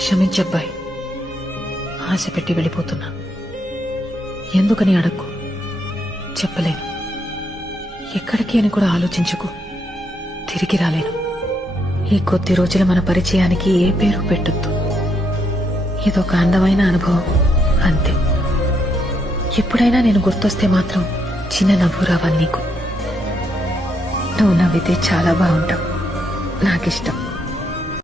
క్షమించబ్బాయి, ఆశ పెట్టి వెళ్ళిపోతున్నా. ఎందుకని అడక్కు, చెప్పలేను. ఎక్కడికి అని కూడా ఆలోచించుకు, తిరిగి రాలేను. ఈ కొద్ది రోజుల మన పరిచయానికి ఏ పేరు పెట్టొద్దు. ఇదొక అందమైన అనుభవం అంతే. ఎప్పుడైనా నేను గుర్తొస్తే మాత్రం చిన్న నవ్వు రావాలి నీకు. నువ్వు నవ్వితే చాలా బాగుంటావు, నాకిష్టం.